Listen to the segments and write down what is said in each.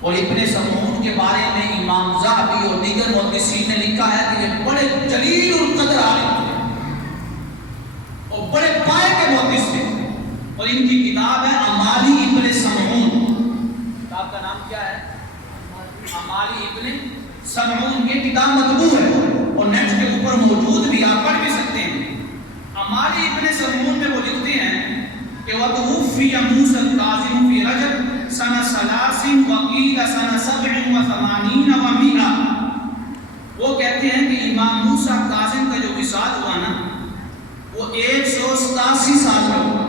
اور ابن سمعون کے بارے میں امام ذہبی اور دیگر محدثین نے لکھا ہے کہ یہ بڑے جلیل القدر عالم تھے اور بڑے پائے کے محدث تھے، اور ان کی کتاب ہے اعمال ابن سمعون۔ کتاب کا نام کیا ہے؟ اعمال ابن سمعون۔ یہ کتاب مطبوع ہے اور نیٹ کے اوپر موجود بھی، آپ پڑھ بھی سکتے ہیں۔ اعمال ابن سمعون میں وہ لکھتے ہیں کہ وَتُوفِّيَ مُوسَى الْكَاظِمُ فِي رَجَبَ سنہ 30 وقیل سنہ 87 و100۔ وہ کہتے ہیں کہ امام موسیٰ کاظم کا جو وصال ہوا نا وہ 187 سال کا ہوا،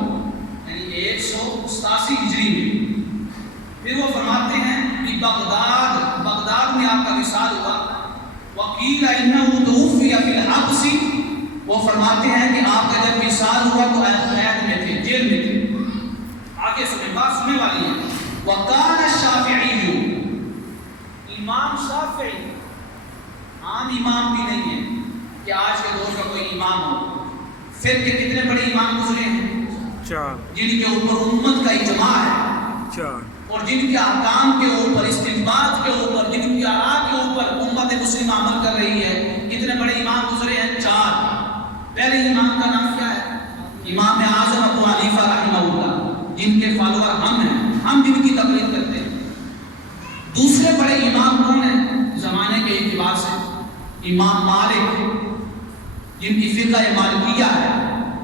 یعنی 187 ہجری میں۔ پھر وہ فرماتے ہیں کہ بغداد میں آپ کا وصال ہوا۔ وقیل انہ توفی فی الحبس، وہ فرماتے ہیں کہ آپ کا جب وصال ہوا تو قید میں تھے، جیل میں تھے۔ آگے سنیں، بات سننے والی ہے۔ وَقَالَ الشَّافِعِيُّ، امام شافعی عام امام بھی نہیں ہے کہ آج کے دور کا کوئی امام ہو۔ پھر کے کتنے بڑے امام گزرے ہیں؟ 4، جن کے اوپر امت کا اجماع ہے، 4، اور جن کے احکام کے اوپر، استنباط کے اوپر، جن کی آراء کے اوپر امت مسلمہ عمل کر رہی ہے۔ کتنے بڑے امام گزرے ہیں؟ 4۔ پہلے امام کا نام کیا ہے؟ امام اعظم ابو حنیفہ رحمہ اللہ، جن کے فالوور ہم ہیں، ہم جن کی تقلید کرتے ہیں۔ دوسرے بڑے امام کون ہیں زمانے کے اعتبار سے؟ امام مالک، جن کی فقہ مالکیہ ہے۔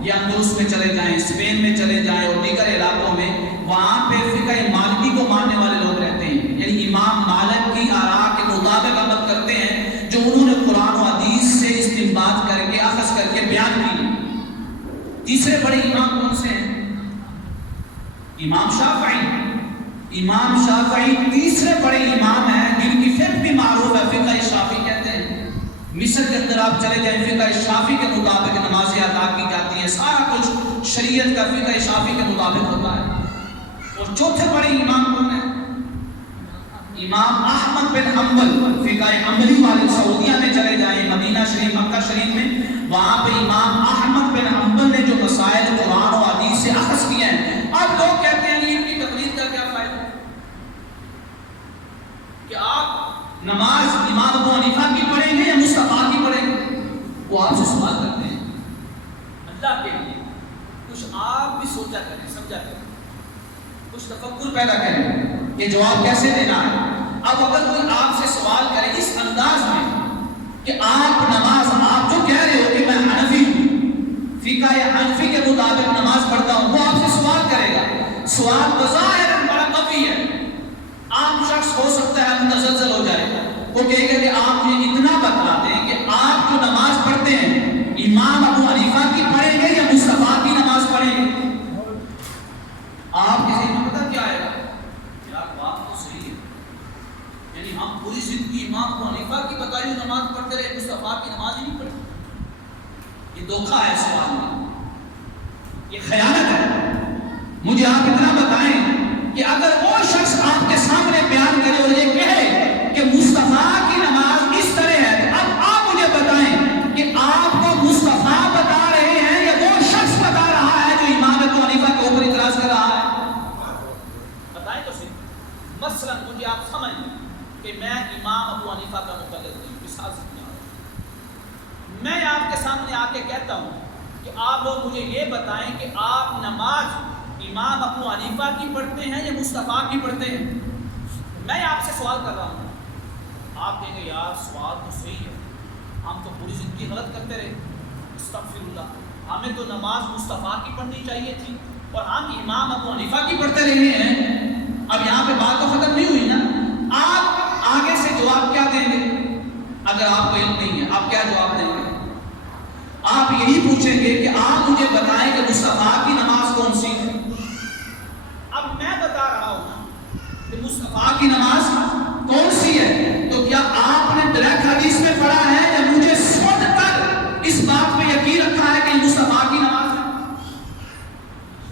یہ اندلس میں چلے جائیں، اسپین میں چلے جائیں اور دیگر علاقوں میں، وہاں پہ فقہ مالکی کو ماننے والے لوگ رہتے ہیں، یعنی امام مالک کی آراء کے مطابق عمل کرتے ہیں جو انہوں نے قرآن و حدیث سے استنباط کر کے، اخذ کر کے بیان کی۔ تیسرے بڑے امام کون سے ہیں؟ امام شافعی۔ امام شافعی تیسرے بڑے امام ہیں جن کی فقہ بھی معروف ہے، فقہ شافعی کہتے ہیں۔ مصر کے اندر آپ چلے جائیں، فقہ شافعی کے مطابق نمازیں ادا کی جاتی ہیں، سارا کچھ شریعت کا فقہ شافعی کے مطابق ہوتا ہے۔ اور چوتھے بڑے امام کون ہیں؟ امام احمد بن حنبل، فقہ حنبلی والے۔ سعودیہ میں چلے جائیں، مدینہ شریف، مکہ شریف میں، وہاں پہ امام احمد بن حنبل نے جو مسائل قرآن و حدیث سے اخذ کیے ہیں۔ اب لوگ کہتے ہیں ان کی تقلید کا کیا فائدہ کہ آپ نماز امام ابو حنیفہ کی پڑھیں گے یا مصطفیٰ کی پڑھیں گے؟ وہ آپ سے سوال کرتے ہیں۔ اللہ کے لیے کچھ آپ بھی سوچا کریں، سمجھا کریں، کچھ تفکر پیدا کریں کہ جواب کیسے دینا ہے۔ اب اگر کوئی آپ سے سوال کرے اس انداز میں کہ آپ نماز، آپ جو کہہ رہے ہو کہ میں حنفی ہوں، فقہ حنفی کے مطابق نماز پڑھتا ہوں، وہ آپ سے سوال کرے گا۔ سوال بظاہر بڑا قوی ہے، عام شخص ہو سکتا ہے متزلزل ہو جائے گا۔ وہ کہے گا کہ آپ مجھے اتنا بتلا دیں کہ آپ جو نماز پڑھتے ہیں امام ابو حنیفہ کی پڑھیں گے یا مصطفیٰ کی نماز پڑھیں گے؟ آپ کسی میں پتہ کیا آئے گا؟ یار بات تو صحیح ہے، یعنی ہم پوری زندگی امام ابو حنیفہ کی بتائی ہوئی نماز پڑھتے رہے، مصطفیٰ کی نماز ہی نہیں پڑھی۔ یہ دھوکہ ہے سوال میں، یہ خیانت ہے۔ مجھے آپ اتنا بتائیں کہ اگر وہ شخص آپ کے سامنے بیان کرے اور یہ کہے کہ مصطفیٰ کی نماز اس طرح ہے، تو اب آپ مجھے بتائیں کہ آپ کو مصطفیٰ بتا رہے ہیں یا وہ شخص بتا رہا ہے جو امام ابو حنیفہ کے اوپر اعتراض کر رہا ہے؟ بتائیں تو صحیح۔ مثلا مجھے آپ سمجھ لیں کہ میں امام ابو حنیفہ کا مقلد نہیں، مثال سے میں آپ کے سامنے آ کے کہتا ہوں کہ آپ لوگ مجھے یہ بتائیں کہ آپ نماز امام ابو حنیفہ کی پڑھتے ہیں یا مصطفیٰ کی پڑھتے ہیں؟ میں آپ سے سوال کر رہا ہوں، آپ کہیں گے یار سوال تو صحیح ہے، ہم تو پوری زندگی غلط کرتے رہے، استغفر اللہ، ہمیں تو نماز مصطفیٰ کی پڑھنی چاہیے تھی اور ہم امام ابو حنیفہ کی پڑھتے رہے ہیں۔ اب یہاں پہ بات تو ختم نہیں ہوئی نا۔ آپ آگے سے جواب کیا دیں گے؟ اگر آپ کو علم نہیں ہے آپ کیا جواب دیں گے؟ آپ یہی پوچھیں گے کہ آپ مجھے بتائیں کہ مصطفیٰ کی نماز کون سی ہے۔ اب میں بتا رہا ہوں کہ مصطفیٰ کی نماز کون سی ہے، تو کیا آپ نے ڈائریکٹ حدیث میں پڑھا ہے یا مجھے سن کر اس بات پہ یقین رکھا ہے کہ مصطفیٰ کی نماز ہے؟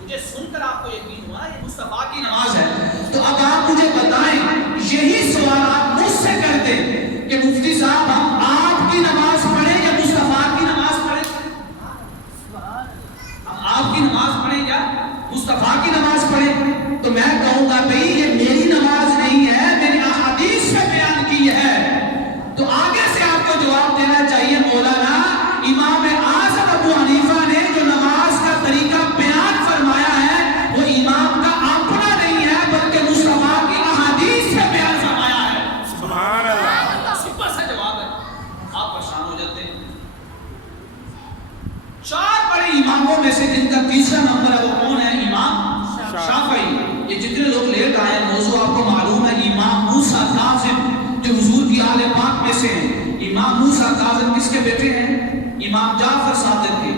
مجھے سن کر آپ کو یقین ہوا یہ مصطفیٰ کی نماز ہے، تو اب آپ مجھے بتائیں، یہی سوال آپ مجھ سے کرتے کہ مفتی صاحب ہم آپ کی نماز پڑھیں یا مصطفیٰ کی نماز پڑھیں؟ ہم آپ کی نماز پڑھیں یا مصطفیٰ کی نماز پڑھیں؟ تو میں کہوں گا بھئی یہ میری نماز نہیں ہے، کس کے بیٹے ہیں؟ امام جعفر صادق کے.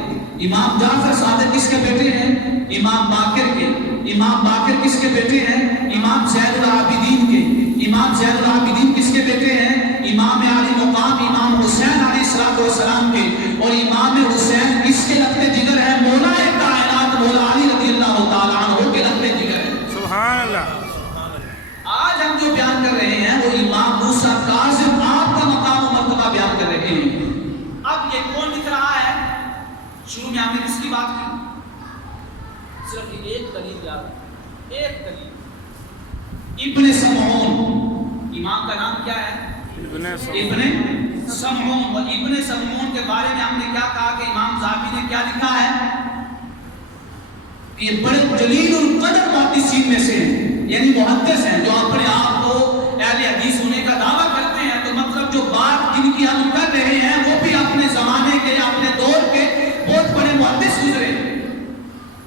امام جعفر صادق کس کے بیٹے ہیں؟ امام باقر کے. امام باقر کس کے بیٹے ہیں؟ امام زین العابدین کے. امام زین العابدین کس کے بیٹے ہیں؟ امام علی مقام امام حسین علیہ السلام کے. اور امام حسین کس کے لگتے جگر ہے؟ مولا کائنات مولا علی رضی اللہ تعالیٰ عنہ کے لگتے جگر ہے. سبحان اللہ. آج ہم جو بیان کر رہے ہیں وہ امام موسیٰ کاظم آپ کا مقام و مرتبہ بیان کر رہے ہیں. اب یہ کون لکھ رہا ہے؟ شروع میں ہم نے کس کی بات کی؟ صرف ایک دلیل یاد ہے، ایک دلیل. ابن سمعون، امام کا نام کیا ہے؟ ابن سمعون. اور ابن سمعون کے بارے میں ہم نے کیا کہا کہ امام ذہبی نے کیا لکھا ہے؟ یہ بڑے جلیل القدر محدثین میں سے ہیں، یعنی محدث ہیں جو اپنے آپ کو اہل حدیث ہونے کا دعویٰ کرتے ہیں. تو مطلب جو بات جن کی ہم کر رہے ہیں وہ بھی اپنے زمانے کے یا اپنے دور کے بہت بڑے محدث گزرے.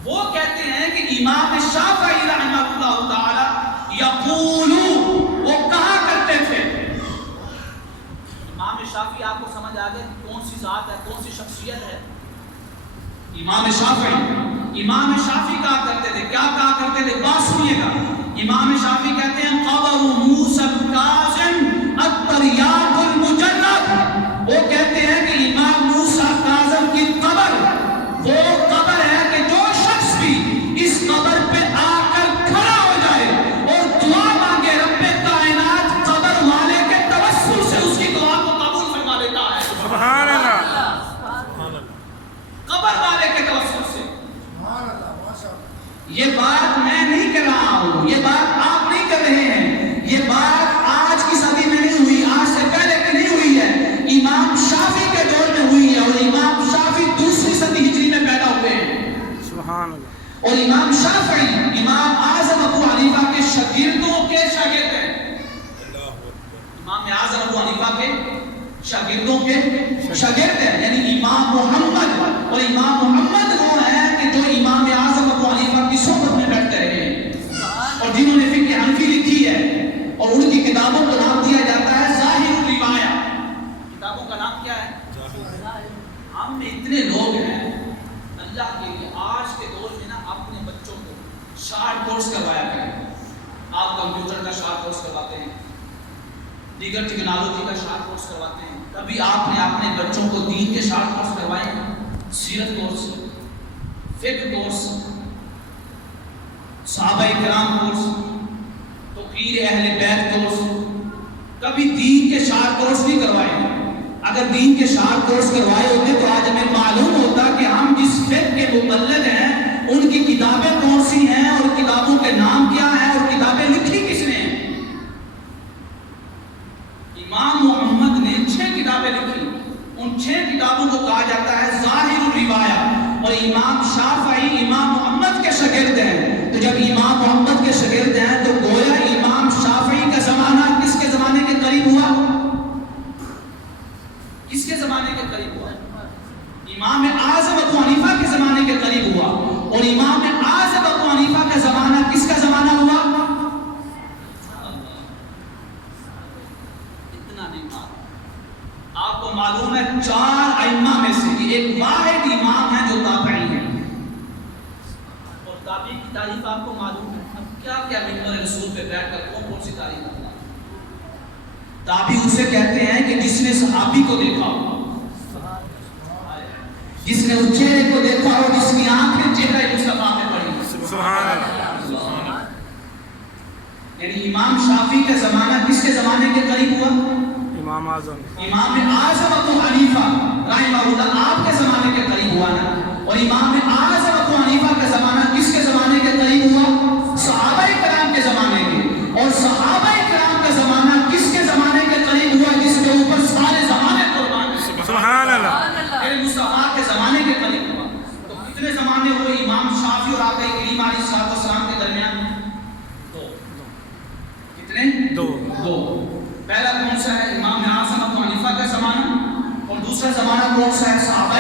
وہ کہتے ہیں کہ امام شافعی رحمہ اللہ تعالی یقولو، وہ کہا کرتے تھے. امام شافعی آپ کو سمجھ آ گئے کون سی ذات ہے، کون سی شخصیت ہے؟ امام شافعی کہا کرتے تھے، کیا کہا کرتے تھے؟ بات سنیے گا. امام شافعی کہتے ہیں قبر موسیٰ الکاظم التریاق المجرد. وہ کہتے ہیں کہ امام موسیٰ کاظم کی قبر وہ قبر ہے کہ جو شخص بھی اس قبر پہ آ کر کھڑا ہو جائے اور دعا مانگے رب کائنات قبر والے کے توسل سے اس کی دعا کو قبول فرما لیتا ہے. سبحان اللہ. قبر والے کے توسل سے. یہ بات میں نہیں کر رہا ہوں، یہ بات آپ نہیں کر رہے ہیں، یہ بات آج کی صدی میں نہیں ہوئی، آج سے پہلے کی نہیں ہوئی ہے، امام شافعی کے دور میں ہوئی ہے. اور امام شافعی دوسری صدی ہجری میں پیدا ہوئے ہیں. سبحان اللہ. اور امام شافعی امام اعظم ابو حنیفہ کے شاگردوں کے شاگرد ہیں. امام اعظم ابو حنیفہ کے شاگردوں کے شاگرد ہیں، یعنی امام محمد. اور امام محمد وہ ہیں کہ جو امام اعظم ابو حنیفہ کی صحبت میں بیٹھتے رہے ہیں اور جنہوں نے فقہ حنفی لکھی ہے. اور ان کی کتابوں کو نام دیا جاتا ہے ظاہر الروایہ. کتابوں کا نام کیا ہے؟ ہم میں اتنے لوگ ہیں اللہ کے لیے آج کے دور میں نا اپنے بچوں کو شارٹ کورس کروایا کریں. آپ کمپیوٹر کا شارٹ کورس کرواتے ہیں، دیگر ٹیکنالوجی کا شارٹ کورس کرواتے ہیں. کبھی آپ نے اپنے بچوں کو دین کے شارٹ کورس کروائے ہیں؟ سیرت کورس، فقہ کورس، صحابہ کرام کورس، توقیر اہل بیت کورس، کبھی دین کے شارٹ کورس نہیں کروائے ہیں. اگر دین کے شارٹ کورس کروائے ہوتے تو آج ہمیں معلوم ہوتا کہ ہم جس فقہ کے مقلد ہیں ان کی کتابیں کون سی ہیں اور کتابوں کے نام کیا ہیں اور کتابیں لکھی کس نے ہیں. امام محمد نے 6 کتابیں لکھی. ان 6 کتابوں کو کہا جاتا ہے ظاہر الروایہ. اور امام شافعی امام محمد کے شاگرد ہیں. تو جب امام محمد کے شاگرد ہیں تو گویا امام شافعی کا زمانہ کس کے زمانے کے قریب ہوا؟ کس کے زمانے کے قریب ہوا؟ امام اعظم ابو حنیفہ کے زمانے کے قریب ہوا. اور امام اعظم ابو حنیفہ کا زمانہ کس کا زمانہ ہوا؟ اتنا نہیں معلوم. آپ کو معلوم ہے 4 ائمہ میں سے ایک واحد امام ہے جو تابعی ہے. اور تابعی کی تعریف آپ کو معلوم ہے. اب کیا کیا منبر رسول پہ بیٹھ کر کون سی تعریف کرتا ہے. تابعی اسے کہتے ہیں کہ جس نے صحابی کو دیکھا ہو، جس نے اس چہرے کو دیکھا ہو، جس کی آنکھیں چہرہ مصطفیٰ میں پڑی. سبحان اللہ. یعنی امام شافعی کا زمانہ کس کے زمانے کے قریب ہوا؟ امام اعظم ابو حنیفہ رحمہ اللہ آپ کے زمانے کے قریب ہوا نا. اور امام اعظم ابو حنیفہ کا زمانہ کس کے زمانے کے قریب ہوا؟ صحابہ کرام کے زمانے کے. اور صحابہ کرام کا زمانہ کس کے زمانے کے قریب ہوا؟ جس کے اوپر سارے زمانے قربان ہوئے. سبحان اللہ. میرے مصطفیٰ کے زمانے کے قریب ہوا. تو کتنے زمانے ہوئے امام شافعی اور آقا کریم علیہ السلام کے درمیان؟ 2. کتنے؟ 2. پہلا کون سا ہے؟ امام اعظم ابو حنیفہ کا زمانہ. اور دوسرا زمانہ کون سا ہے؟ صحابہ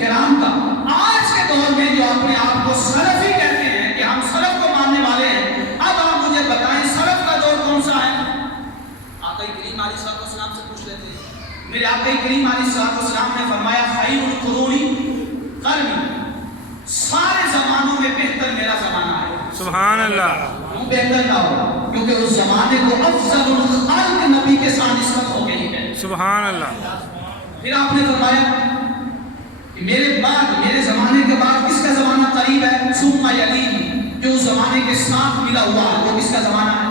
کرام کا. آج کے دور میں جو اپنے آپ کو سلفی کہتے ہیں کہ ہم سلف کو ماننے والے ہیں، اب آپ مجھے بتائیں سلف کا دور کون سا ہے؟ آقا کریم علیہ السلام سے پوچھ لیتے ہیں میرے آقا کریم علیہ السلام نے فرمایا خیر القرون قرنی، سارے زمانوں میں بہتر میرا زمانہ ہے۔ سبحان اللہ۔ کیوں بہتر نہ ہو؟ کیونکہ اس زمانے کو افضل الخلق نبی کے ساتھ نسبت ہو گئی ہے۔ سبحان اللہ۔ پھر آپ نے فرمایا کہ میرے زمانے کے بعد کس کا زمانہ قریب ہے؟ ثم یلیہ، جو اس زمانے کے ساتھ ملا ہوا ہے وہ کس کا زمانہ ہے؟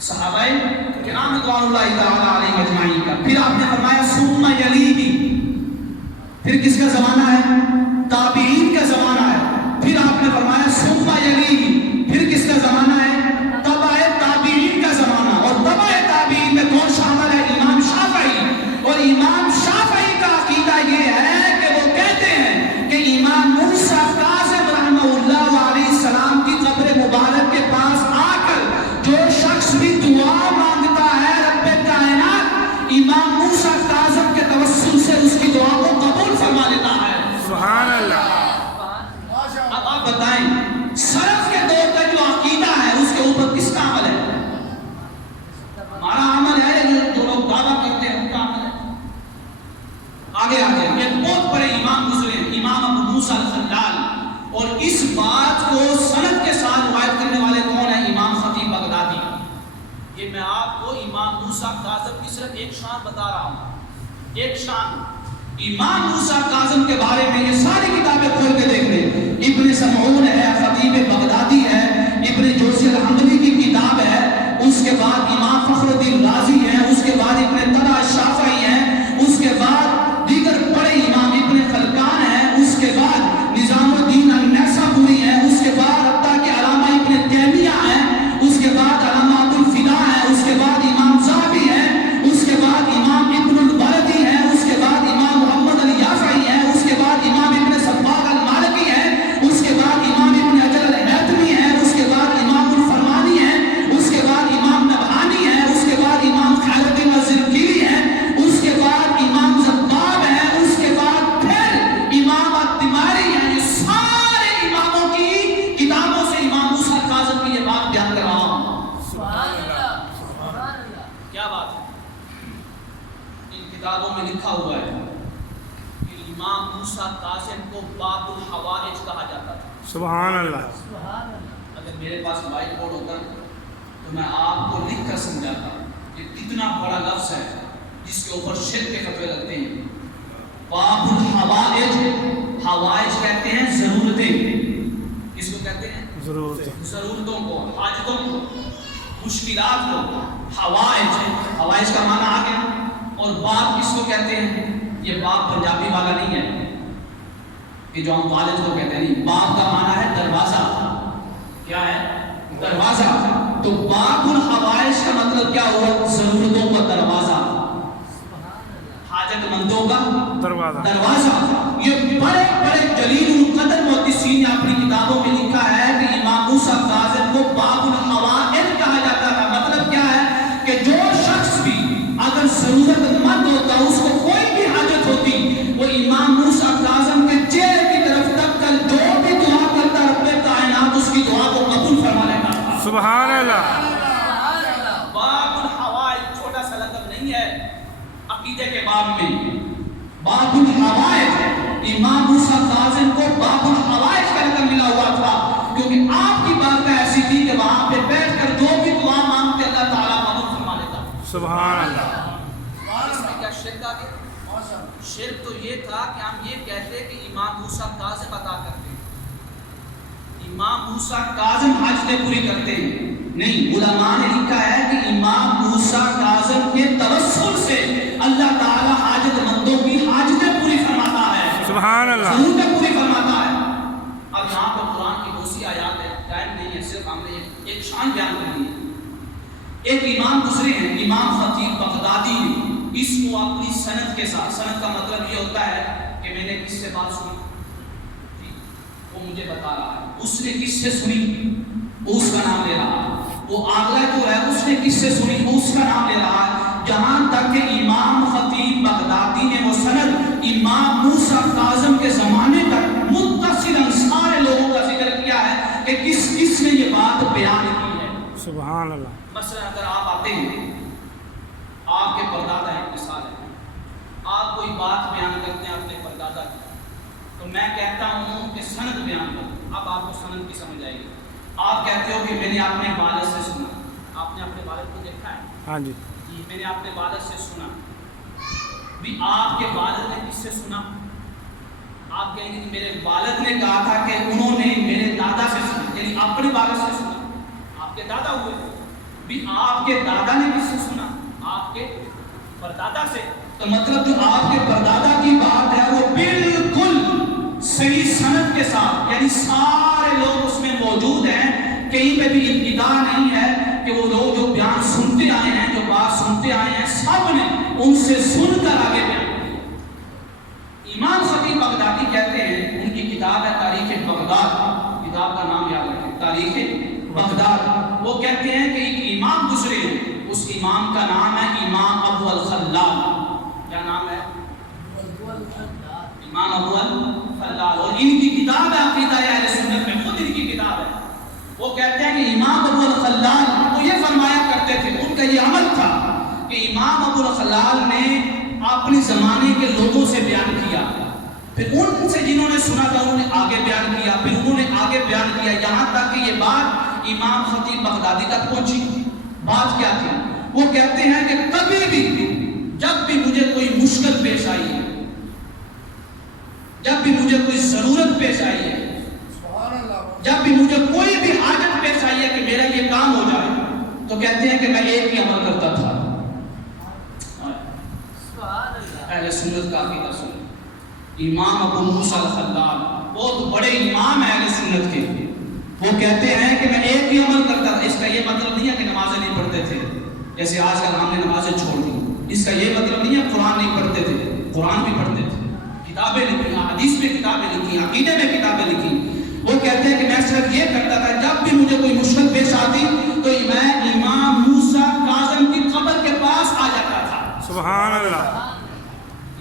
صحابہ کرام رضوان اللہ تعالی علیہم اجمعین کا۔ پھر آپ نے فرمایا ثم یلیہ، پھر کس کا زمانہ ہے؟ تابعین کا زمانہ ہے۔ پھر آپ نے فرمایا ثم یلیہ، پھر کس کا زمانہ ہے؟ تبع تابعین کا زمانہ۔ اور تبع تابعین میں کون شامل ہے؟ امام شافعی۔ اور امام شافعی کا عقیدہ یہ ہے کہ وہ کہتے ہیں کہ امام موسیٰ کاظم رحمہ اللہ علیہ السلام کی قبر مبارک کے پاس آ کر جو شخص بھی دعا مانگتا ہے رب کائنات امام موسیٰ کاظم کے توسل سے اس کی دعا کو قبول فرما لیتا ہے۔ سبحان اللہ۔ اب آپ بتائیں سلف کے دور کا جو عقیدہ ہے اس کے اوپر کس کا عمل ہے؟ ہمارا عمل ہے جو لوگ دعویٰ کرتے ہیں ان کا عمل ہے؟ آگے ایک بہت بڑے امام گزرے ہیں، امام ابو موسیٰ الخلال، اور اس بات کو سند کے ساتھ روایت کرنے والے کون ہیں؟ امام خطیب بغدادی۔ یہ میں آپ کو امام موسیٰ کاظم کی صرف ایک شان بتا رہا ہوں، ایک شان۔ امام موسیٰ کاظم کے بارے میں یہ ساری کتابیں کھول کے دیکھ لیں، ابن سمعون ہے، خطیب بغدادی ہے، ابن جوزی الحمدلی کی کتاب ہے، اس کے بعد امام فخر الدین رازی ہیں، اس کے بعد ابن طلحہ الشافعی ہیں، اس کے بعد دیگر بڑے امام ابن خلکان ہیں، اس کے بعد نظام الدین النیسابوری ہیں، اس کے بعد حتیٰ کہ علامہ ابن تیمیہ ہیں، اس کے بعد علامہ ابو الفدا ہیں، اس کے بعد امام ذہبی ہیں، اس کے بعد امام ابن البردی ہیں، اس کے بعد امام محمد الیافعی ہیں، اس کے بعد امام ابن صباغ المالکی ہیں، اس کے بعد امام ابن حجر الہیثمی ہیں، اس کے بعد امام الفرمانی ہیں، اس کے بعد امام نبہانی ہیں، اس کے بعد امام خیر الدین الزرقیری ہیں، اس کے بعد امام زباب ہیں، اس کے بعد پھر امام الدماری ہیں۔ یہ سارے اماموں کی کتابوں سے امام موسیٰ کاظم کی یہ بات بیان کر رہا ہوں۔ کیا بات ہے؟ ان کتابوں میں لکھا ہوا ہے کہ امام موسیٰ کاظم کو باب الحوائج کہا جاتا تھا۔ سبحان اللہ۔ اگر میرے پاس وائٹ بورڈ ہوتا تو میں آپ کو لکھ کر سمجھاتا کہ کتنا بڑا لفظ ہے جس کے اوپر شرک کے فتوے لگتے ہیں۔ باب الحوائج، حوائج کہتے ہیں ضرورتیں، کس کو کہتے ہیں؟ ضرورتوں کو، حاجتوں کو، مشکلات کو۔ حوائج کا معنی آ گیا۔ اور باب کس کو کہتے ہیں؟ یہ باب پنجابی والا نہیں ہے کہ جو ہم کالج کو کہتے ہیں، نہیں، باب کا معنی ہے دروازہ۔ کیا ہے؟ دروازہ۔ تو باب الحوائج کا مطلب کیا ہوا؟ ضرورتوں کا دروازہ، حاجت مندوں کا دروازہ۔ یہ بڑے بڑے جلیل القدر محدثین نے اپنی کتابوں میں لکھا ہے کہ امام موسیٰ کاظم کو باب الحوائج کہا جاتا تھا۔ مطلب کیا ہے کہ جو شخص بھی اگر ضرورت مند ہوتا، اس کو کوئی بھی حاجت ہوتی، وہ امام موسیٰ کاظم کے چہرے کی طرف تک کر جو بھی دعا کرتا رب کائنات اس کی دعا کو قبول فرما لیتا تھا۔ سبحان اللہ۔ باب الحوائج چھوٹا سا لقب نہیں ہے عقیدے کے باب میں۔ باب الحوائج، امام موسیٰ کاظم کو باب الحوائج کا لقب ملا ہوا تھا کیونکہ آپ کی بات ایسی تھی کہ وہاں پہ بیٹھ کر جو بھی دعا مانگتے اللہ تعالیٰ قبول فرما لیتا۔ سبحان اللہ۔ اس میں کیا شرک آ گیا؟ شرک تو یہ تھا کہ ہم یہ کہتے کہ امام موسیٰ کاظم عطا کرتے ہیں، امام موسیٰ کاظم حاجتیں پوری کرتے ہیں۔ نہیں، علماء نے لکھا ہے کہ امام موسیٰ کاظم کے توسل سے اللہ تعالیٰ حاجت مندوں کی حاجتیں پوری فرماتا ہے، سبحان اللہ، ضرورتیں پوری فرماتا ہے۔ اب یہاں پر قرآن کی بہت سی آیات ہے، ٹائم نہیں ہے، صرف ہم نے ایک شان بیان کرنی ہے۔ ایک امام گزرے ہیں، امام خطیب بغدادی نے اس کو اپنی سند کے ساتھ، سند کا مطلب یہ ہوتا ہے کہ میں نے کس سے بات سنی، وہ مجھے بتا رہا ہے، اس نے کس سے سنی، اس کا نام لے رہا ہے، وہ آگلا جو ہے اس نے کس سے سنی، اس کا نام لے رہا ہے، جہاں تک کہ امام خطیب بغدادی نے وہ سند امام موسیٰ کاظم کے زمانے تک متصلاً سارے لوگوں کا ذکر کیا ہے کہ کس کس نے یہ بات بیان کی ہے۔ سبحان اللہ۔ مثلا اگر آپ آتے ہیں آپ کے پردادا ایک مثال ہے. آپ کوئی بات بیان کرتے ہیں اپنے پردادا کی، تو میں کہتا ہوں کہ سند بیان کرو. اب آپ کو سند کی سمجھ آئے گی. آپ کہتے ہو کہ میں نے اپنے والد سے سنا. آپ نے اپنے والد کو دیکھا ہے؟ ہاں جی. جی میں نے اپنے والد سے سنا. بھی آپ کے والد نے کس سے سنا؟ آپ کہیں گے کہ میرے والد نے کہا تھا کہ انہوں نے میرے دادا سے سنا، یعنی اپنے والد سے سنا. آپ کے دادا ہوئے. بھی آپ کے دادا نے کس سے سنا؟ آپ کے پردادا سے. تو مطلب جو آپ کے پردادا کی بات ہے وہ بالکل صحیح سند کے ساتھ، یعنی سارے لوگ اس میں موجود ہیں، کہیں پہ بھی انقطاع نہیں ہے کہ وہ لوگ جو بیان سنتے آئے ہیں، جو بات سنتے آئے ہیں، سب نے ان سے سن کر آگے بیان کیا. امام خطیب بغدادی کہتے ہیں، ان کی کتاب ہے تاریخ بغداد، کتاب کا نام یاد رکھیں، تاریخ بغداد. وہ کہتے ہیں کہ ایک امام گزرے، اس امام کا نام ہے امام ابو الخلال. کیا نام ہے؟ امام ابو الخلال. اور ان کی کتاب ہے عقیدہ اہل سنت میں، خود ان کی کتاب ہے. وہ کہتے ہیں کہ امام ابو الخلال تو یہ فرمایا کرتے تھے، ان کا یہ عمل تھا کہ امام ابو الخلال نے اپنے زمانے کے لوگوں سے بیان کیا، پھر ان سے جنہوں نے سنا تھا انہوں نے آگے بیان کیا، پھر انہوں نے آگے بیان کیا، یہاں تک کہ یہ بات امام خطیب بغدادی تک پہنچی. بات کیا تھی؟ وہ کہتے ہیں کہ کبھی بھی جب بھی مجھے کوئی مشکل پیش آئی ہے، جب بھی مجھے کوئی ضرورت پیش آئی ہے، جب بھی مجھے کوئی بھی حاجت پیش آئی ہے کہ میرا یہ کام ہو جائے، تو کہتے ہیں کہ میں ایک ہی عمل کرتا تھا. اہل سنت کا عقیدہ سنیں. امام ابو موسیٰ الخلال بہت بڑے امام ہیں اہل سنت کے. وہ کہتے ہیں کہ میں ایک ہی عمل کرتا تھا. اس کا یہ مطلب نہیں ہے کہ نمازیں نہیں پڑھتے تھے جیسے آج کل ہم نے نمازیں چھوڑ دی. اس کا یہ مطلب نہیں ہے قرآن نہیں پڑھتے تھے، قرآن بھی پڑھتے تھے، کتابیں لکھی، حدیث میں کتابیں لکھی، عقیدے میں کتابیں لکھی. وہ کہتے ہیں کہ میں صرف یہ کرتا تھا جب بھی مجھے کوئی مشکل پیش آتی تو میں امام موسیٰ کاظم کی قبر کے پاس آ جاتا تھا. سبحان اللہ.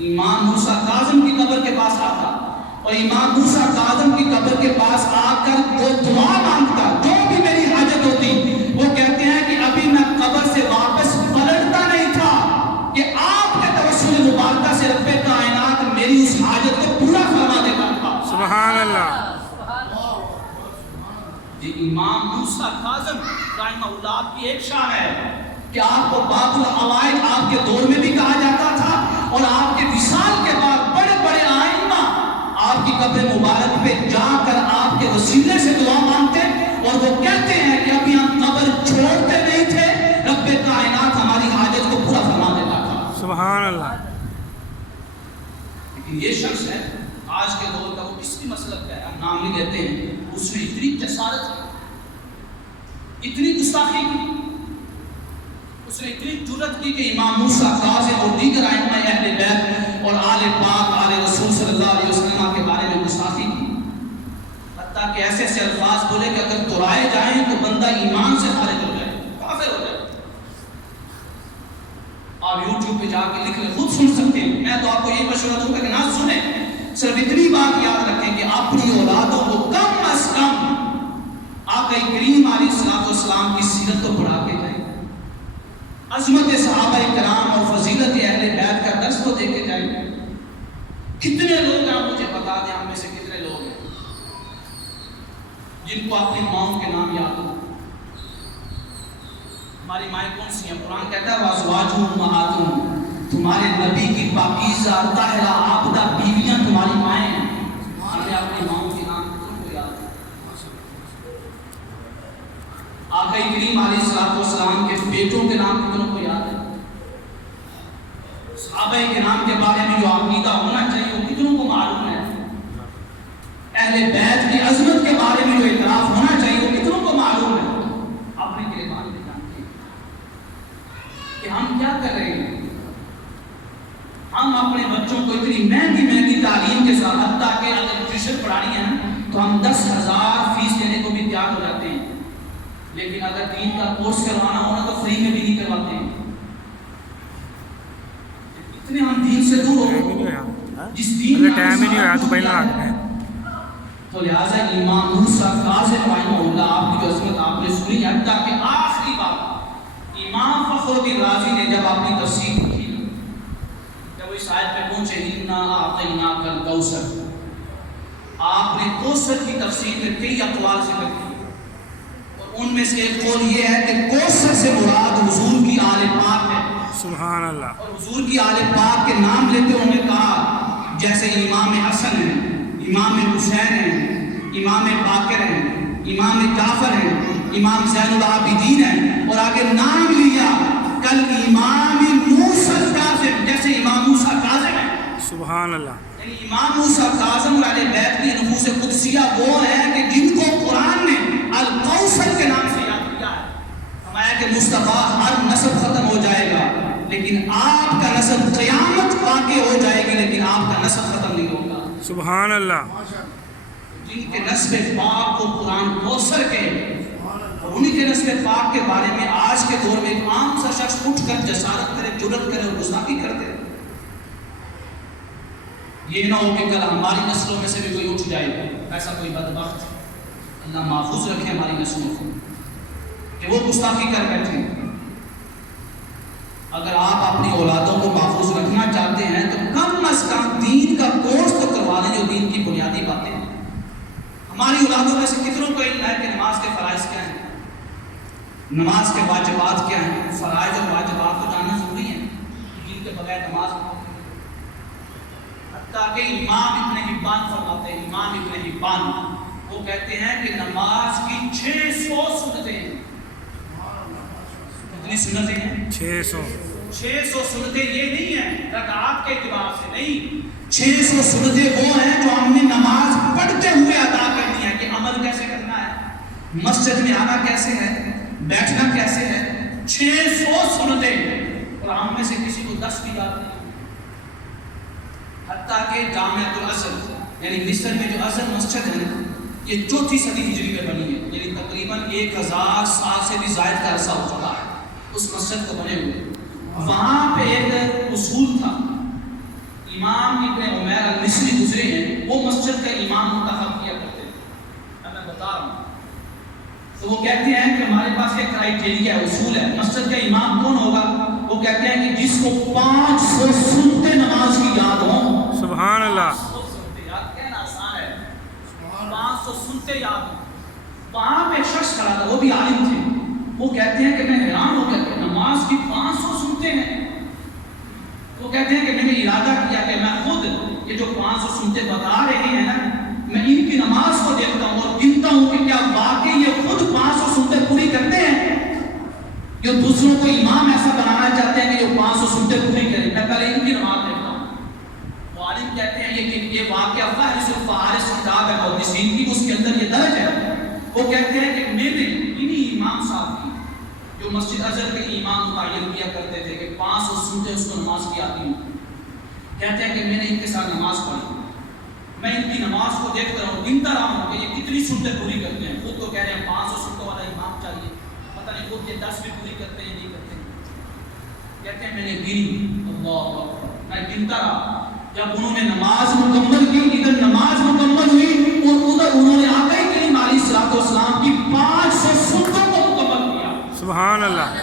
امام موسیٰ کاظم کی قبر کے پاس آتا اور امام موسیٰ کاظم کی قبر کے پاس آ کر وہ دعا مانگتا جو بھی میری حاجت ہوتی. وہ کہتے ہیں کہ ابھی میں قبر سے واپس پلٹتا نہیں تھا کہ آپ کے توسل مبارکہ سے رب کائنات میری اس حاجت کو پورا فرما دیتا تھا. سبحان اللہ. جی امام موسیٰ کاظم رحمہ اللہ کی ایک شان ہے کہ آپ کو باب العوائد آپ کے دور میں بھی کہا جاتا تھا، اور آپ کے وصال کے بعد بڑے بڑے آئمہ آپ کی قبر مبارک پہ جا کر آپ کے وسیلے سے دعا مانگتے، اور وہ کہتے ہیں کہ ابھی ہم قبر چھوڑتے نہیں تھے، رب کائنات ہماری حاجت کو پورا فرما دیتا تھا. سبحان اللہ. لیکن یہ شخص ہے آج کے دور کا، وہ کس بھی مسلک کا ہے، ہم نام نہیں لیتے ہیں، اس نے اتنی جسارت کی، اتنی گستاخی کی، اس نے اتنی جرأت کی کہ امام موسیٰ کاظم اور دیگر ائمہ اہل بیت اور آل پاک آل رسول صلی اللہ علیہ وسلم کے بارے میں گستاخی کی، حتیٰ کہ ایسے ایسے الفاظ بولے کہ اگر دہرائے جائیں تو بندہ ایمان سے خارج ہو جائے، کافر ہو جائے. آپ یوٹیوب پہ جا کے لکھ لیں، خود سن سکتے ہیں. میں تو آپ کو یہ مشورہ دوں گا کہ نہ سنیں، صرف اتنی بات یاد رکھیں کہ اپنی اولادوں کو کم از کم آقا کریم علیہ الصلوۃ والسلام کی سیرت کو پڑھا کے جائیں، عظمت صحابہ کرام اور فضیلت اہل بیت کا درس کو دے کے جائیں. کتنے لوگ ہیں مجھے بتا دیں، ہم میں سے کتنے لوگ ہیں جن کو اپنی ماؤں کے نام یاد ہو؟ ہماری مائیں کون سی ہیں؟ قرآن کہتا ہے وازواجہ امہاتہم، تمہارے نبی کی پاکیزہ طاہرہ عابدہ بیویاں تمہاری مائیں ہیں. ہمیں اپنی ماؤں کے نام کو یاد ہے. آقا کریم علیہ الصلوۃ والسلام کے بیٹوں کے نام کتنوں کو یاد ہے؟ صحابہ کرام کے بارے میں جو عقیدہ ہونا چاہیے وہ کتنوں کو معلوم ہے؟ اہل بیت کی عظمت کے بارے میں جو اعتراف ہونا چاہیے وہ کتنوں کو معلوم ہے؟ اپنے گریبان میں جانتے ہیں کہ ہم کیا کر رہے ہیں. ہم اپنے بچوں کو اتنی مہنگی مہنگی تعلیم کے ساتھ، حتیٰ کہ اگر ٹیوشن پڑھانی ہے تو ہم 10,000 فیس دینے کو بھی تیار ہو جاتے ہیں، لیکن اگر دین کا کورس کروانا ہونا تو فری میں بھی نہیں کرواتے ہیں. اتنے ہم دین سے دور ہو گئے، جس دین کا ٹائم ہی نہیں ہوا تو پہلے آ گئے. تو لہٰذا امام موسیٰ کاظم رحمہ اللہ آپ کی جو عظمت آپ نے سنی، حتیٰ کہ آخری بات امام فخر فخرالدین رازی نے جب اپنی تفسیر کی جب وہ اس آیت پہ پہنچے اِنَّا أَعْطَيْنَاكَ الْكَوْثَرَ، آپ نے کوثر کی تفسیر میں کئی اقوال ذکر کی، اور ان میں سے ایک قول یہ ہے کہ کوثر سے مراد حضور کی آل پاک ہے۔ سبحان اللہ۔ اور حضور کی آل پاک کے نام لیتے انہوں نے کہا جیسے امام حسن ہیں، امام حسین ہیں، امام باقر ہیں، امام جعفر ہیں، امام زین العابدین ہیں، اور آگے نام لیا کل امام موسیٰ کاظم، جیسے امام موسیٰ کاظم ہیں۔ سبحان اللہ۔ یعنی امام موسیٰ کاظم اور اہل بیت کی نفوس قدسیہ وہ ہیں کہ جن کو قرآن نے الکوثر کے نام سے یاد کیا ہے۔ فرمایا کہ مصطفیٰ ہر نسب ختم ہو جائے گا لیکن آپ کا نسب قیامت واقع ہو جائے گی، لیکن آپ کا نسب ختم نہیں ہوگا۔ سبحان اللہ۔ جن کے نسب پاک کو قرآن کوثر کے، اور انہی کے نسب پاک کے بارے میں آج کے دور میں ایک عام سا شخص اٹھ کر جسارت کرے، جرأت کرے اور گستاخی کر دے۔ یہ نہ ہو کہ کل ہماری نسلوں میں سے بھی کوئی اٹھ جائے ایسا کوئی بدبخت، اللہ محفوظ رکھے ہماری نسلوں کو کہ وہ گستاخی کر بیٹھے۔ اگر آپ اپنی اولادوں کو محفوظ رکھنا چاہتے ہیں تو کم از کم دین کا کورس تو کروا لیں جو دین کی بنیادی باتیں ہیں۔ ہماری اولادوں میں سے کتنوں کو علم ہے کہ نماز کے فرائض کیا ہیں، نماز کے واجبات کیا ہیں؟ فرائض اور واجبات کو جاننا ضروری ہے، جن کے بغیر نماز حتیٰ کہ امام ابن حبان فرماتے ہیں، امام ابن حبان وہ کہتے ہیں کہ نماز کی 600 سنتیں ہیں۔ کتنی سنتیں ہیں؟ 600 سنتیں یہ نہیں ہیں رکعات کے اعتبار سے، نہیں، 600 سنتیں وہ ہیں جو ہم نے نماز پڑھتے ہوئے ادا کرنی ہے کہ عمل کیسے کرنا ہے، مسجد میں آنا کیسے ہے، بیٹھنا کیسے ہے، 600 سنتیں، اور ہم میں سے کسی کو 10 بھی یاد نہیں۔ حتیٰ کہ جامعۃ الازہر یعنی مصر میں جو ازہر مسجد ہے یہ 4تھی صدی ہجری میں بنی ہے، یعنی تقریباً 1000 سال سے بھی زائد کا عرصہ ہو چکا ہے اس مسجد کو بنے ہوئے۔ وہاں پہ ایک اصول تھا، امام ابن عمیر المصری گزرے ہیں، وہ مسجد کا امام منتخب کیا کرتے ہیں۔ میں بتا رہا ہوں تو وہ کہتے ہیں کہ ہمارے پاس ایک کرائیٹیریا ہے، اصول ہے، مسجد کا امام کون ہوگا؟ وہ کہتے ہیں کہ جس کو 500 سنتے نماز کی یاد ہوں۔ سبحان اللہ۔ 500 سنتے یاد کہنا آسان ہے، 500 سنتے یاد ہوں۔ وہاں پہ ایک شخص کھڑا تھا، وہ بھی عالم تھے، وہ کہتے ہیں کہ میں حیران ہو گیا کہ نماز کی 500 سنتے ہیں۔ وہ کہتے ہیں کہ میں نے ارادہ کیا کہ میں خود یہ جو 500 سنتے بتا رہے ہیں نا، میں ان کی نماز کو دیکھتا ہوں اور گنتا ہوں کہ کیا واقعی یہ خود 500 سنتے پوری کرتے ہیں، جو دوسروں کو امام ایسا بنانا چاہتے ہیں کہ جو 500 سنتے پوری کریں۔ میں پہلے ان کی نماز دیکھتا ہوں۔ وہ عالم کہتے ہیں یہ واقعہ فہرست الفہارس کتاب ہے محدثین کی، اس کے اندر یہ درج ہے۔ وہ کہتے ہیں کہ میں نے انہی امام صاحب کی جو مسجد ازہر کے امام متعین کیا کرتے تھے کہ 500 سنتے اس کو نماز کی آتی ہوں، کہتے ہیں کہ میں نے ان کے ساتھ نماز پڑھی، میں ان کی نماز کو دیکھتا رہا ہوں، گنتا رہا ہوں کہ یہ کتنی سنتے پوری کرتے ہیں۔ خود تو کہہ رہے ہیں 500 سنتوں والا امام چاہیے، پتہ نہیں خود یہ 10 بھی پوری کرتے ہیں یا نہیں کرتے۔ کہتے ہیں میں نے گنی، اللہ اکبر، میں گنتا رہا، جب انہوں نے نماز مکمل کی، ادھر نماز مکمل ہوئی اور ادھر انہوں نے آقا کریم علیہ الصلوۃ والسلام کی 500 سنتوں کو مکمل کیا۔ سبحان اللہ۔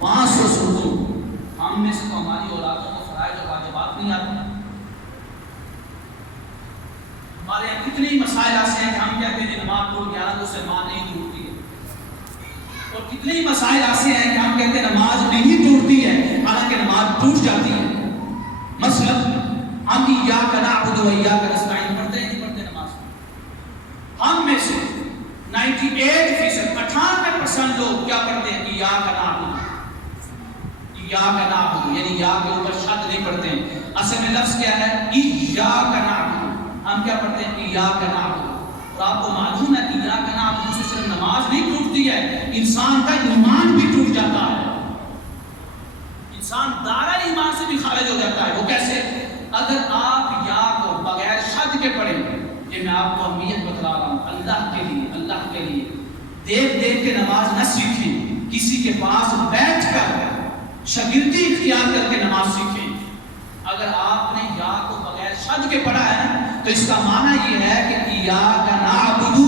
500 سنتوں۔ ہم میں سے تو ہماری اولادوں کو فرائض اور واجبات نہیں آتے۔ ہمارے یہاں کتنے ہی مسائل ایسے ہیں کہ ہم کہتے ہیں نماز ٹوٹ گیا تو اس سے ماں نہیں ٹوٹتی ہے، اور کتنے ہی مسائل ایسے ہیں کہ ہم کہتے ہیں نماز نہیں ٹوٹتی ہے حالانکہ نماز ٹوٹ جاتی ہے۔ مثلا ہم ایاک نعبد و ایاک نستعین پڑھتے ہیں نہیں پڑھتے نماز؟ ہم میں سے 98% 98% لوگ کیا پڑھتے ہیں؟ ایاک نعبد، ایاک نعبد، یعنی یا کے اوپر شد نہیں پڑھتے ہیں، اصل میں لفظ کیا ہے؟ ایاک نعبد۔ ہم کیا پڑھتے ہیں؟ ایاک نعبد۔ اور آپ کو معلوم ہے ایاک نعبد سے صرف نماز نہیں ٹوٹتی ہے، انسان کا ایمان بھی ٹوٹ جاتا ہے، انسان دارا ایمان سے بھی خارج ہو جاتا ہے۔ وہ کیسے؟ اگر آپ یا کو بغیر شد کے پڑھیں، یہ میں آپ کو اہمیت بتلا رہا ہوں، اللہ کے لیے، اللہ کے لیے دیکھ دیکھ کے نماز نہ سیکھیں، کسی کے پاس بیٹھ کر شاگردی اختیار کر کے نماز سیکھیں۔ اگر آپ نے یا کو بغیر شد کے پڑھا ہے تو اس کا معنی یہ ہے کہ ایاک نعبد،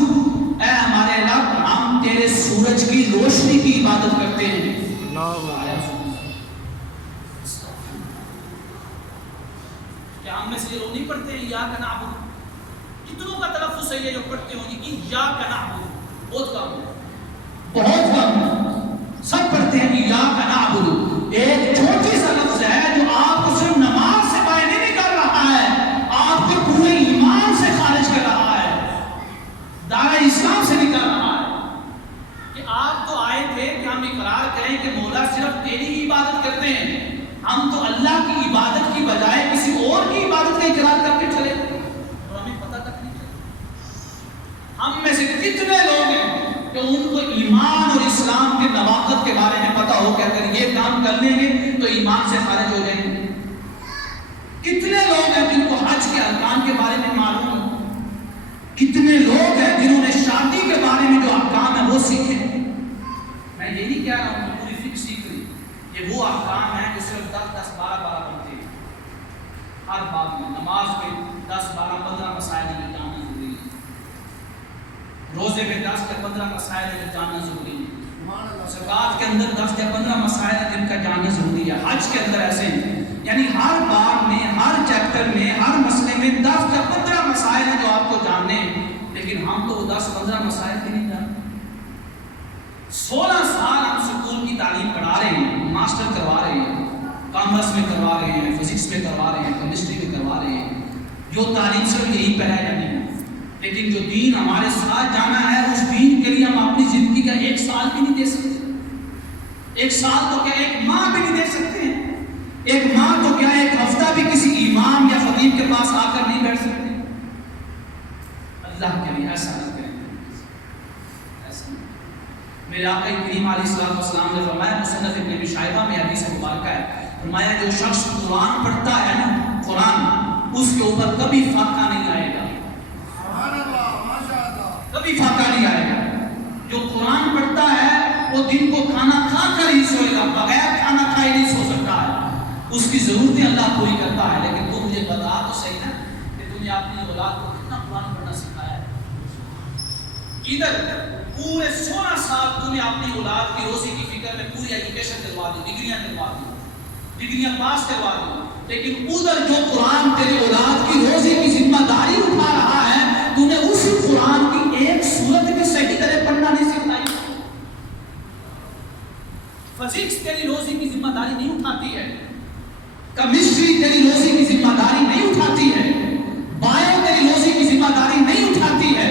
اے ہمارے رب ہم تیرے سورج کی روشنی کی عبادت کرتے ہیں، کیا ہم میں سے یہ لوگ نہیں پڑھتے ہیں ایاک نعبد؟ کتنوں کا تلفظ صحیح ہے جو پڑھتے ہوں گے ایاک نعبد؟ بہت کم، بہت کم، سب پڑھتے ہیں ایاک نعبد۔ ایک چھوٹی سا لفظ ہے جو آپ کو صرف نماز سے باہر نہیں کر رہا ہے، آپ کو پورے ایمان سے خارج کر رہا ہے، دائرہ اسلام سے نکال رہا ہے۔ کہ آپ تو آئے تھے کہ ہم اقرار کریں کہ مولا صرف تیری ہی عبادت کرتے ہیں، ہم تو اللہ کی عبادت کی بجائے کسی اور کی عبادت کا اقرار کر کے چلے اور ہمیں پتہ تک نہیں چلا۔ ہم میں سے کتنے لوگ ہیں کہ ان کو ایمان اور اسلام کے نواقض کے بارے میں پتہ ہو کہ اگر یہ کام کر لیں گے تو ایمان سے خارج ہو جائیں گے؟ کتنے لوگ ہیں جن کو حج کے ارکان کے بارے میں معلوم ہو؟ کتنے لوگ ہیں جنہوں نے شادی کے بارے میں جو احکام ہیں وہ سیکھے؟ میں یہ نہیں کہہ رہا ہوں کہ پوری فقہ سیکھ لی، یہ وہ احکام ہیں جو صرف 10 12 بنتے ہیں۔ ہر بات میں، نماز میں 10 12 15 مسائل میں جاننا ضروری ہے، روزے میں 10 یا 15 مسائل میں جاننا ضروری ہے، زکوٰۃ کے اندر 10 یا 15 مسائل ہیں جن کا جاننا ضروری ہے، حج کے اندر ایسے ہیں۔ یعنی ہر باب میں، ہر چیپٹر میں، ہر مسئلے میں 10 یا 15 مسائل ہیں جو آپ کو جاننے ہیں، لیکن ہم تو وہ 10 15 مسائل بھی نہیں جانتے۔ 16 سال ہم سکول کی تعلیم پڑھا رہے ہیں، ماسٹر کروا رہے ہیں، کامرس میں کروا رہے ہیں، فزکس میں کروا رہے ہیں، کیمسٹری میں کروا رہے ہیں، جو تعلیم صرف یہی پہ ہے یا نہیں، لیکن جو دین ہمارے ساتھ جانا ہے اس دین کے لیے ہم اپنی زندگی کا 1 سال بھی نہیں دے سکتے۔ 1 سال تو کیا 1 ماہ بھی نہیں دے سکتے ہیں، 1 ماہ تو کیا 1 ہفتہ بھی کسی امام یا خطیب کے پاس آ کر نہیں بیٹھ سکتے۔ اللہ کے لیے ایسا نہ کریں، ایسا نہیں۔ میرے آقا کریم علیہ السلام نے فرمایا، مصنف ابن ابی شیبہ میں حدیث مبارکہ ہے، فرمایا جو شخص قرآن پڑھتا ہے نا، قرآن، اس کے اوپر کبھی فاقہ نہیں آئے گا، کبھی فاقہ نہیں آئے گا۔ جو قرآن پڑھتا ہے وہ دن کو کھانا کھا کر ہی سوئے گا، بغیر کھانا کھائے نہیں سو سکتا ہے، اس کی ضرورتیں اللہ پوری کرتا ہے۔ لیکن تو مجھے بتا تو صحیح نا کہ تم نے اپنی اولاد کو کتنا قرآن پڑھنا سکھایا ہے؟ ادھر پورے 16 سال تم نے اپنی اولاد کی روزی کی فکر میں پوری ایجوکیشن دلوا دی، ڈگریاں دلوا دی، ڈگریاں پاس کروا دی، لیکن ادھر جو قرآن تیرے اولاد کی روزی کی ذمہ داری اٹھا رہا ہے، تو نے اسی قرآن کی ایک سورت بھی صحیح طرح پڑھنا نہیں سکھائی۔ فزکس تیری روزی کی ذمہ داری نہیں اٹھاتی ہے، کیمسٹری تیری روزی کی ذمہ داری نہیں اٹھاتی ہے، بایو تیری روزی کی ذمہ داری نہیں اٹھاتی ہے،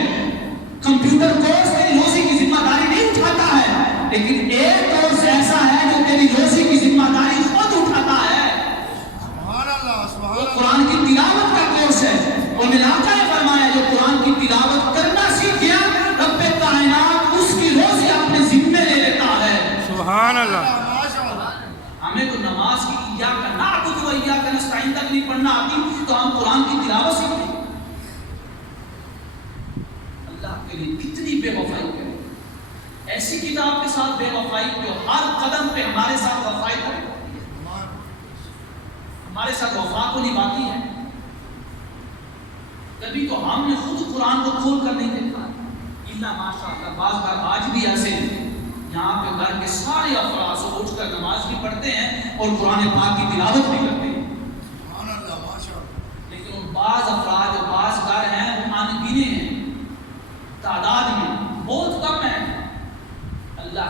کمپیوٹر کورس تیری روزی کی ذمہ داری نہیں اٹھاتا ہے، لیکن ایک کورس ایسا ہے جو تیری روزی کی ذمہ داری خود اٹھاتا ہے، وہ قرآن کی تلاوت کا کورس ہے۔ اور میرے آقا نے فرمایا جو قرآن کی تلاوت کرنا سیکھ گیا، رب کائنات اس کی روزی اپنے ذمے لے لیتا ہے۔ سبحان اللہ۔ ہمیں تو نماز کی ایاک نعبد و ایاک نستعین تک نہیں پڑھنا آتی تو ہم قرآن کی تلاوت سیکھیں؟ اللہ کے لیے کتنی بے وفائی کریں، ایسی کتاب کے ساتھ بے وفائی جو ہر قدم پہ ہمارے ساتھ وفائی کرے، ہمارے ساتھ وفا کو نبھاتی ہے۔ کبھی تو ہم نے خود قرآن کو کھول کر نہیں دیکھا، اللہ ماشاء اللہ بعض بار آج بھی ایسے یہاں پہ گھر کے سارے افراد اٹھ کر نماز بھی پڑھتے ہیں اور قرآن پاک کی تلاوت بھی کرتے ہیں، لیکن ان بعض افراد جو بعض گھر ہیں وہ ان گنے ہیں، تعداد میں بہت کم ہیں۔ اللہ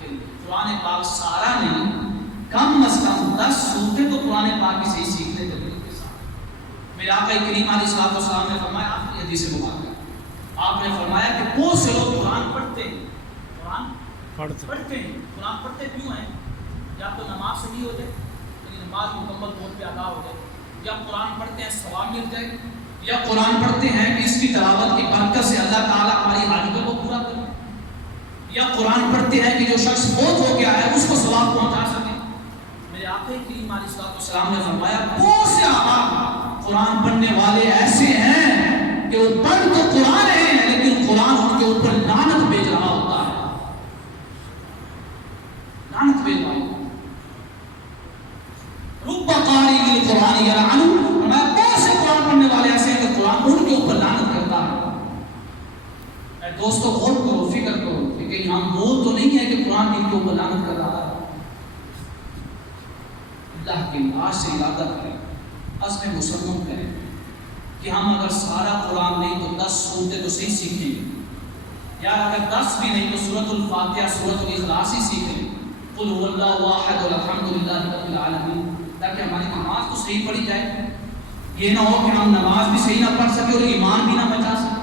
کے لیے قرآن پاک سارا نہیں، کم از کم 10 سورتیں تو قرآن پاک کی صحیح سیکھنے کے کے ساتھ۔ میرے آقا کریم علیہ السلام نے فرمایا، آپ کی حدیث مبارکہ آپ نے فرمایا کہ بہت سے لوگ قرآن پڑھتے ہیں، قرآن پڑھتے ہیں، قرآن پڑھتے کیوں ہیں؟ یا تو نماز صحیح ہو جائے، یعنی نماز مکمل طور پہ ادا ہو جائے، یا قرآن پڑھتے ہیں ثواب مل جائے، یا قرآن پڑھتے ہیں کہ اس کی تلاوت کی برکت سے اللہ تعالیٰ ہماری حاجتوں کو پورا کرے، یا قرآن پڑھتے ہیں کہ جو شخص فوت ہو گیا ہے اس کو ثواب پہنچا سکے۔ میرے آقا کریم علیہ السلام نے فرمایا بہت سے آباد قرآن پڑھنے والے ایسے ہیں کہ وہ پڑھ تو قرآن ہیں لیکن قرآن ان کے اوپر لعنت بھیج رہا ہوتا ہے، لعنت بھیج رہا ہوتا ہے۔ رب قاری للقرآن یلعنہ، میں بہت سے قرآن پڑھنے والے ایسے ہیں کہ قرآن ان کے اوپر لعنت کرتا ہے۔ دوستو غور کرو، فکر کرو کہ کہیں ہم بول تو نہیں ہے کہ قرآن ان کے اوپر لعنت کر رہا ہے، اللہ کے لاش سے ارادہ کریں، عزم مسلم کریں کہ ہم اگر سارا قرآن نہیں تو 10 صورتیں تو صحیح سیکھیں گے، یا اگر 10 بھی نہیں تو سورۃ الفاتحہ، سورۃ الاخلاص ہی سیکھیں، قل هو اللہ احد الحمد للہ رب العالمین، تاکہ ہماری نماز تو صحیح پڑھی جائے۔ یہ نہ ہو کہ ہم نماز بھی صحیح نہ پڑھ سکے اور ایمان بھی نہ بچا سکے۔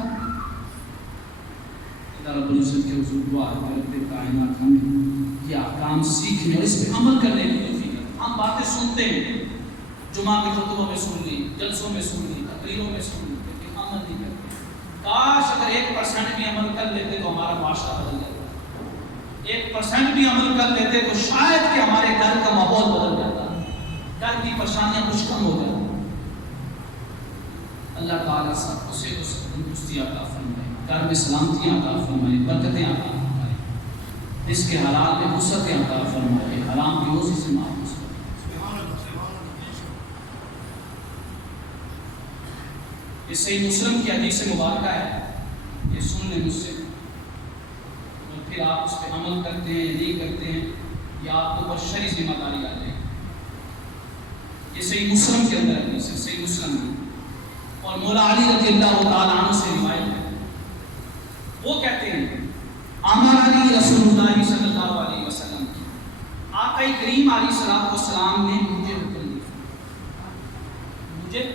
اللہ رب العزت کے حضور دعا ہے کہ رب کائنات ہمیں یہ احکام سیکھنے اور اس پہ عمل کرنے کی توفیق عطا۔ ہم باتیں سنتے ہیں، جمعہ کے خطبوں میں سن لی، جلسوں میں سن لی، تقریروں میں سن لی، لیکن عمل نہیں کرتے۔ کاش اگر 1% بھی عمل کر لیتے تو ہمارا معاشرہ بدل جاتا، 1% بھی عمل کر لیتے تو شاید کہ ہمارے گھر کا ماحول بدل جاتا، گھر کی پریشانیاں کچھ کم ہو جاتی۔ اللہ تعالیٰ سب کو صحت و تندرستی عطا فرمائے، گھر میں سلامتیاں عطا فرمائے، برکتیں عطا فرمائے، اس کے حلال میں وسعتیں عطا فرمائے، حرام کی روزی سے محفوظ فرمائے۔ یہ صحیح مسلم کی حدیث مبارکہ ہے، یہ سن لیں مجھ سے، اور پھر آپ اس پہ عمل کرتے ہیں یا نہیں کرتے ہیں، یا آپ کو اوپر شرعی ذمہ داری آ جائے گی۔ یہ صحیح مسلم کے اندر حدیث ہے، صحیح مسلم ہے، اور مولا علی رضی اللہ تعالیٰ عنہ سے روایت ہے۔ وہ کہتے ہیں امرنی رسول اللہ صلی اللہ علیہ وسلم، آقا کریم علیہ السلام نے مجھے حکم دیا، مجھے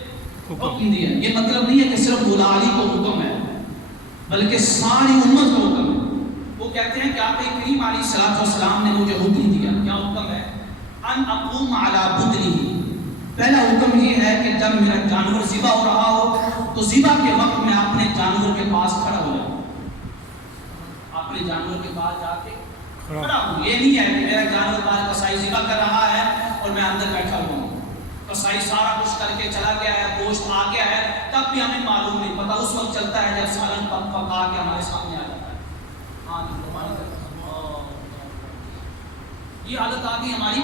حکم دیا۔ یہ مطلب نہیں ہے کہ صرف مولا علی کو حکم ہے، بلکہ ساری امت کو حکم ہے۔ وہ کہتے ہیں کہ آقا کریم علیہ السلام نے مجھے حکم دیا، کیا حکم ہے؟ ان اقوم علی بدنہ، پہلا حکم یہ ہے کہ جب میرا جانور ذبح ہو رہا ہو تو ذبح کے وقت میں اپنے جانور کے پاس کھڑا ہو جاؤں، اپنے جانور کے پاس جا کے کھڑا ہوں۔ یہ نہیں ہے کہ میرا جانور بعد کسائی ذبح کر رہا ہے اور میں اندر بیٹھا ہوا ہوں، کسائی سارا کچھ کر کے چلا گیا ہے، گوشت آ گیا ہے، تب بھی ہمیں معلوم نہیں پتا، اس وقت چلتا ہے جب سالن پکا کے ہمارے سامنے آ جاتا ہے۔ ہاں یہ حالت آ گئی ہماری۔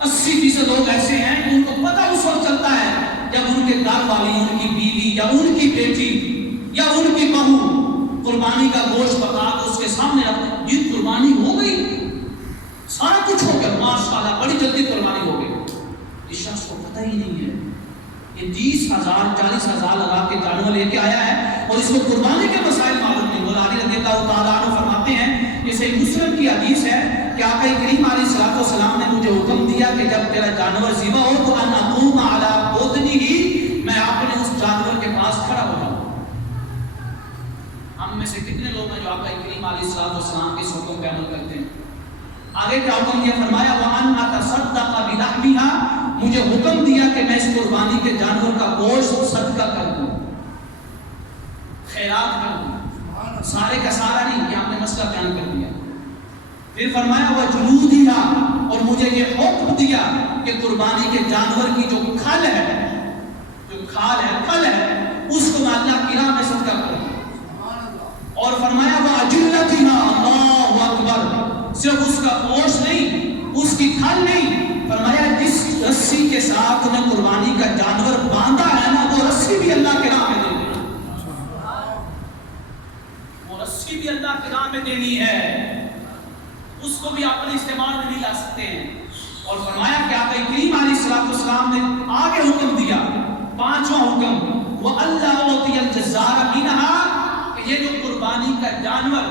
80% لوگ ایسے ہیں کہ ان کو پتہ اس وقت چلتا ہے جب ان کے گھر والی، ان کی بیوی یا ان کی بیٹی یا ان کی بہو قربانی کا گوشت پکا کے اس کے سامنے رکھتے، یہ قربانی ہو گئی، سارا کچھ ہو گیا، ماشاءاللہ بڑی جلدی قربانی ہو گئی۔ اس شخص کو پتہ ہی نہیں ہے یہ 30,000 40,000 لگا کے جانور لے کے آیا ہے اور اس کو قربانی کے مسائل معلوم نہیں۔ مولا علی رضی اللہ تعالیٰ عنہ فرماتے ہیں، یہ صحیح مسلم کی حدیث ہے کہ آقا کریم علیہ السلام نے مجھے حکم دیا کہ جب تیرا جانور ذبح ہو تو ان اقوم علی بدنہ، میں اپنے اس جانور کے پاس کھڑا ہو جاؤں۔ ہم میں سے کتنے لوگ ہیں جو آقا کریم علیہ السلام کے حکم پہ عمل کرتے ہیں؟ آگے کیا حکم دیا؟ فرمایا وَأَنْ أَتَصَدَّقَ بِلَحْمِهَا، مجھے حکم دیا کہ میں اس قربانی کے جانور کا گوشت صدقہ کر دوں، خیرات کر دوں، سارے کا سارا نہیں، کہ ہم نے مسئلہ بیان کر دیا۔ پھر فرمایا وَجُلُودِهَا، اور مجھے یہ حکم دیا کہ قربانی کے جانور کی جو کھل ہے، جو کھال ہے، کھل ہے، اس کو میں اللہ کی راہ میں صدقہ کروں۔ اور فرمایا وَأَجِلَّتِهَا، اللہ اکبر، صرف اس کا گوشت نہیں، اس کی کھل نہیں، فرمایا جس رسی کے ساتھ انہیں قربانی کا جانور باندھا ہے نا، وہ رسی بھی اللہ کے راہ میں دینی ہے، وہ رسی بھی اللہ کے راہ میں دینی ہے، اس کو بھی اپنے استعمال میں نہیں لا سکتے ہیں۔ اور فرمایا کہ آقا کریم علیہ السلام نے آگے حکم دیا، 5واں حکم، وَأَلَّا أُعْطِيَ الْجَزَّارَ مِنْهَا، کہ یہ جو قربانی کا جانور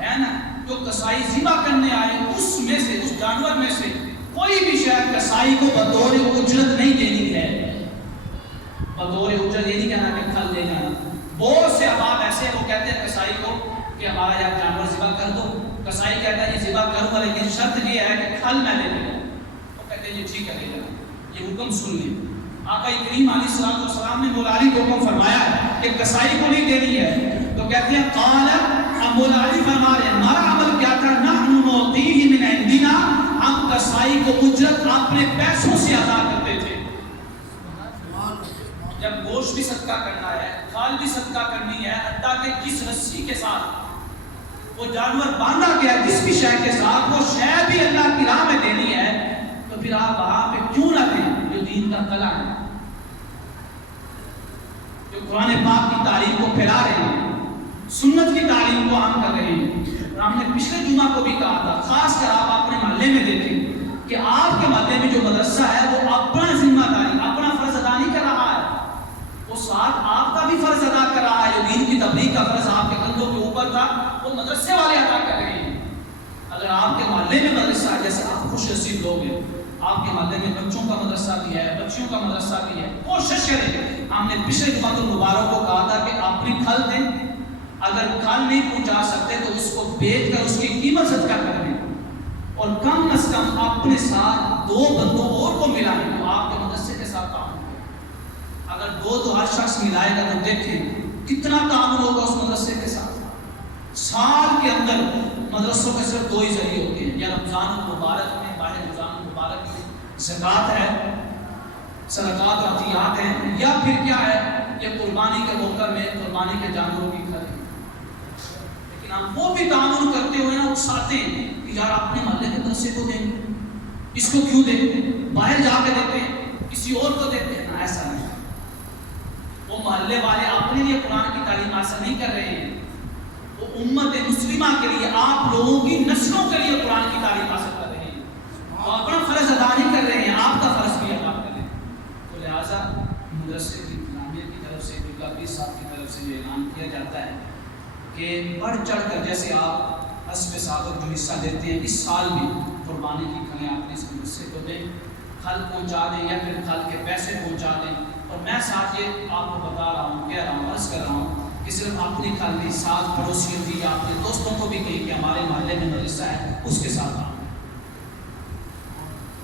ہے نا، جو کسائی ذبح کرنے آئے، اس میں سے، اس جانور میں سے کوئی بھی شاید کسائی کو بطور اجرت نہیں دینی ہے۔ بطور اجرت یہ نہیں کہنا کہ کھل دے جانا۔ بہت سے احباب ایسے وہ کہتے ہیں کسائی کو کہ ہمارا یار جانور ذبح کر دو، کسائی کہتا ہے یہ ذبح کروں گا لیکن شرط یہ ہے کہ کھل میں لے لوں۔ وہ کہتے ہیں یہ ٹھیک ہے لے جانا، یہ حکم سن لیں۔ آقا کریم علیہ السلام نے مولا علی کو حکم فرمایا کہ کسائی کو نہیں دینی ہے، تو کہتے ہیں قال، اب مولا علی فرما رہے ہیں ہمارا عمل کیا تھا، نحن نعطیہ من عندنا، ہم کسائی کو اجرت اپنے پیسوں سے ادا کرتے تھے۔ جب گوشت بھی صدقہ کرنا ہے، کھال بھی صدقہ کرنی ہے، حتیٰ کہ جس رسی کے ساتھ وہ جانور باندھا گیا، جس بھی شے کے ساتھ وہ شے بھی اللہ کی راہ میں دینی ہے، تو پھر آپ وہاں پہ کیوں نہ دیں جو دین کا کلا ہے، جو قرآن پاک کی تعلیم کو پھیلا رہے ہیں، سنت کی تعلیم کو عام کر رہے ہیں۔ اور ہم نے پچھلے جمعہ کو بھی کہا تھا، خاص کر آپ اپنے محلے محلے میں دیکھیں کہ آپ کے محلے میں جو مدرسہ ہے وہ اپنا ذمہ داری اپنا فرض ادا نہیں کر رہا ہے، وہ ساتھ آپ کا بھی فرض ادا کر رہا ہے۔ جو دین کی تبلیغ کا فرض آپ کے کندھوں کے اوپر تھا وہ مدرسے والے ادا کر رہے ہیں۔ اگر آپ کے محلے میں مدرسہ ہے، جیسے آپ خوش نصیب لوگ ہیں، آپ کے محلے میں بچوں کا مدرسہ بھی ہے، بچیوں کا مدرسہ بھی ہے، کوشش کریں۔ ہم نے پچھلے جمعۃ المبارک کو کہا تھا کہ اپنی کھل دیں، اگر کھل نہیں پہنچا سکتے تو اس کو بیچ کر اس کی قیمت صدقہ کر دیں، اور کم از کم اپنے ساتھ 2 بندوں اور کو ملائیں تو آپ کے مدرسے کے ساتھ تعاون کریں۔ اگر 2 ہر شخص ملائے گا تو دیکھیں کتنا تعاون ہوگا اس مدرسے کے ساتھ۔ سال کے اندر مدرسوں کے صرف 2 ہی ذریعے ہوتے ہیں، یا رمضان المبارک میں، باہر رمضان المبارک میں زکوٰۃ ہے، صدقات و عطیات ہیں، یا پھر کیا ہے یہ قربانی کے موقع میں قربانی کے جانوروں کی خرید۔ لیکن ہم وہ بھی تعاون کرتے ہوئے نا اکساتے ہیں کہ یار اپنے محلے کے مدرسے کو دیں گے، اس کو کیوں دیں، باہر جا کے دیتے ہیں، کسی اور کو دیتے ہیں نا، ایسا نہیں۔ وہ محلے والے اپنے لیے قرآن کی تعلیم حاصل نہیں کر رہے ہیں، وہ امت مسلمہ کے لیے، آپ لوگوں کی نسلوں کے لیے قرآن کی تعلیم حاصل کر رہے ہیں۔ وہ اپنا فرض ادا نہیں کر رہے ہیں، آپ کا فرض بھی ادا کر رہے ہیں۔ تو لہٰذا مدرسے کی انتظامیہ کی طرف سے، عبداللہ پیر صاحب کی طرف سے یہ اعلان کیا جاتا ہے کہ بڑھ چڑھ کر، جیسے آپ حسب ثابت جو حصہ دیتے ہیں، اس سال بھی قربانی کی کھلیں آپ نے اس مدرسے کو دیں، پھل پہنچا دیں یا پھر پھل کے پیسے پہنچا دیں۔ اور میں ساتھ یہ آپ کو بتا رہا ہوں، کہہ رہا ہوں، عرض کر رہا ہوں کہ صرف اپنی کھل نہیں، ساتھ پڑوسیوں کی یا اپنے دوستوں کو بھی کہیں کہ ہمارے محلے میں مدرسہ ہے، اس کے ساتھ آؤں،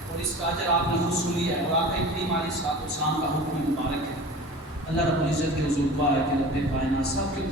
اور اس کا اجر آپ نے حصول لیا ہے۔ اور آپ کا کریم علیہ الصلوۃ والسلام کا حکم مبارک ہے۔ اللہ رب العزت کے حضور دعا ہے کہ رب کائنات سب کے